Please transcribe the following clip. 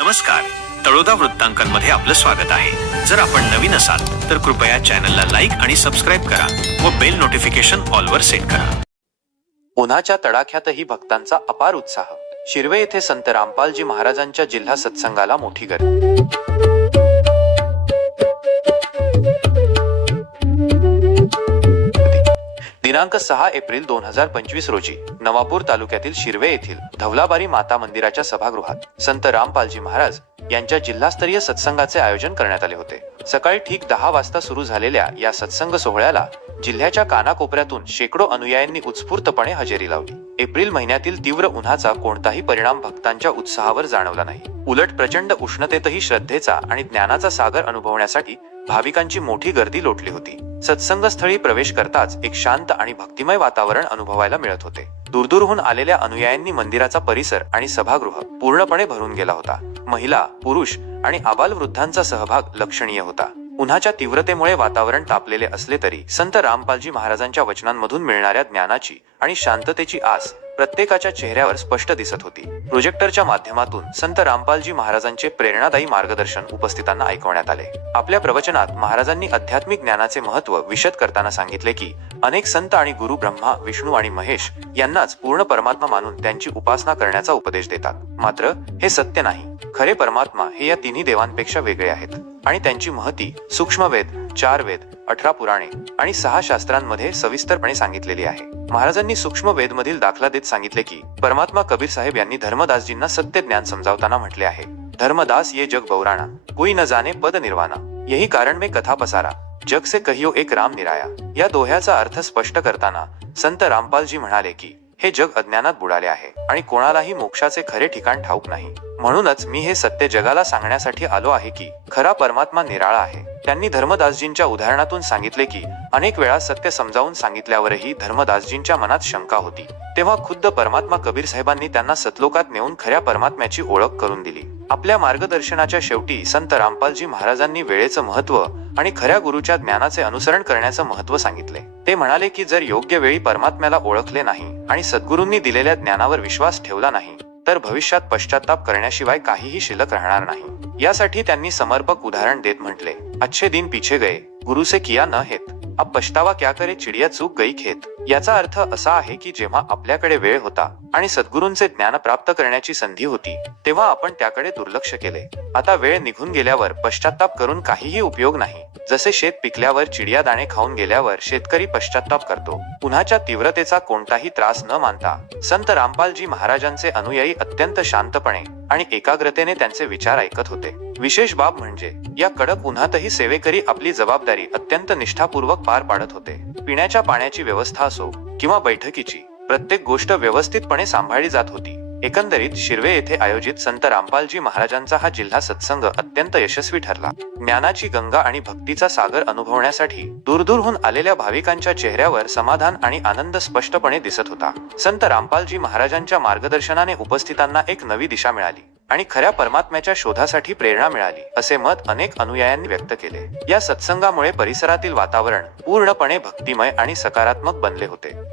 नमस्कार. तळोदा वृत्तांकनमध्ये आपलं स्वागत आहे. जर आपण नवीन असाल तर कृपया चॅनलला लाईक आणि सबस्क्राईब करा व बेल नोटिफिकेशन ऑलवर सेट करा. उन्हाच्या तडाख्यातही भक्तांचा अपार उत्साह. शिरवे येथे संत रामपालजी महाराजांच्या जिल्हा सत्संगाला मोठी गर्दी. दिनांक सहा एप्रिल दोन हजार पंचवीस रोजी नवापूर तालुक्यातील शिरवे येथील धवलाबारी माता मंदिराच्या सभागृहात संत रामपालजी महाराज यांच्या जिल्हास्तरीय सत्संगाचे आयोजन करण्यात आले होते. सकाळी ठीक दहा वाजता सुरू झालेल्या या सत्संग सोहळ्याला जिल्ह्याच्या कानाकोपऱ्यातून शेकडो अनुयायांनी उत्स्फूर्तपणे हजेरी लावली. एप्रिल महिन्यातील तीव्र उन्हाचा कोणताही परिणाम भक्तांच्या उत्साहावर जाणवला नाही. उलट प्रचंड उष्णतेतही श्रद्धेचा आणि ज्ञानाचा सागर अनुभवण्यासाठी भाविकांची मोठी गर्दी लोटली होती. सत्संगस्थळी प्रवेश करताच एक शांत आणि भक्तिमय वातावरण अनुभवायला मिळत होते. दूरदूरहून आलेल्या अनुयायांनी मंदिराचा परिसर आणि सभागृह पूर्णपणे भरून गेला होता. महिला पुरुष आणि आबाल वृद्धांचा सहभाग लक्षणीय होता. उन्हाच्या तीव्रतेमुळे वातावरण तापलेले असले तरी संत रामपालजी महाराजांच्या वचनांमधून मिळणाऱ्या ज्ञानाची आणि शांततेची आस प्रत्येकाच्या चेहऱ्यावर स्पष्ट दिसत होती. प्रोजेक्टरच्या माध्यमातून संत रामपालजी महाराजांचे प्रेरणादायी मार्गदर्शन उपस्थितांना ऐकवण्यात आले. आपल्या प्रवचनात महाराजांनी आध्यात्मिक ज्ञानाचे महत्त्व विशद करताना सांगितले की अनेक संत आणि गुरु ब्रह्मा विष्णू आणि महेश यांनाच पूर्ण परमात्मा मानून त्यांची उपासना करण्याचा उपदेश देतात. मात्र हे सत्य नाही. खरे परमात्मा हे या तिन्ही देवांपेक्षा वेगळे आहेत आणि त्यांची महती सूक्ष्म वेद चार वेद अठरा पुराणे आणि सहा शास्त्रांमध्ये सविस्तरपणे सांगितलेली आहे. महाराजांनी सूक्ष्म वेद मधील दाखला देत सांगितले की परमात्मा कबीर साहेब यांनी धर्मदासजींना सत्य ज्ञान समजावताना म्हटले आहे. धर्मदास ये जग बौराणा कोई न जाणे पद निर्वाणा. यही कारण मे कथा पसारा जग से कहियो एक राम निराया. या दोह्याचा अर्थ स्पष्ट करताना संत रामपालजी म्हणाले की हे जग अज्ञानात बुडाले आहे आणि कोणालाही मोक्षाचे खरे ठिकाण ठाऊक नाही. म्हणूनच मी हे सत्य जगाला सांगण्यासाठी आलो आहे की खरा परमात्मा निराळा आहे. त्यांनी धर्मदासजींच्या उदाहरणातून सांगितले की अनेक वेळा सत्य समजावून सांगितल्यावरही धर्मदासजींच्या मनात शंका होती. तेव्हा खुद्द परमात्मा कबीर साहेबांनी त्यांना सतलोकात नेऊन खऱ्या परमात्म्याची ओळख करून दिली. आपल्या मार्गदर्शनाच्या शेवटी संत रामपालजी महाराजांनी वेळेचं महत्त्व आणि खऱ्या गुरुच्या ज्ञानाचे अनुसरण करण्याचं महत्त्व सांगितले. ते म्हणाले की जर योग्य वेळी परमात्म्याला ओळखले नाही आणि सद्गुरूंनी दिलेल्या ज्ञानावर विश्वास ठेवला नाही तर भविष्यात पश्चाताप करण्याशिवाय काहीही शिल्लक राहणार नाही. यासाठी त्यांनी समर्पक उदाहरण देत म्हटले अच्छे दिन पीछे गए गुरु से किया न हेत. अब पछतावा क्या करे चिडिया चूक गई खेत? याचा अर्थ असा आहे की जेव्हा आपल्याकडे वेळ होता आणि सद्गुरूंचे ज्ञान प्राप्त करण्याची संधी होती तेव्हा आपण त्याकडे दुर्लक्ष केले. आता वेळ निघून गेल्यावर पश्चाताप करून काहीही उपयोग नाही. जसे शेत पिकल्यावर चिडिया दाणे खाऊन गेल्यावर शेतकरी पश्चाताप करतो. उन्हाच्या तीव्रतेचा कोणताही त्रास न मानता संत रामपालजी महाराजांचे अनुयायी अत्यंत शांतपणे आणि एकाग्रतेने त्यांचे विचार ऐकत होते. विशेष बाब म्हणजे या कडक उन्हातही सेवेकरी आपली जबाबदारी अत्यंत निष्ठापूर्वक पार पाडत होते. पिण्याच्या पाण्याची व्यवस्था असो किंवा बैठकीची प्रत्येक गोष्ट व्यवस्थितपणे सांभाळली जात होती. एकंदरीत शिर्वे येथे आयोजित संत रामपालजी महाराजांचा हा जिल्हा सत्संग अत्यंत यशस्वी ठरला. ज्ञानाची गंगा आणि भक्तीचा सागर अनुभवण्यासाठी दूरदूरहून आलेल्या भाविकांच्या चेहऱ्यावर समाधान आणि आनंद स्पष्टपणे दिसत होता. संत रामपालजी महाराजांच्या मार्गदर्शनाने उपस्थितांना एक नवी दिशा मिळाली आणि खऱ्या परमात्म्याच्या शोधासाठी प्रेरणा मिळाली असे मत अनेक अनुयायांनी व्यक्त केले. या सत्संगामुळे परिसरातील वातावरण पूर्णपणे भक्तिमय आणि सकारात्मक बनले होते.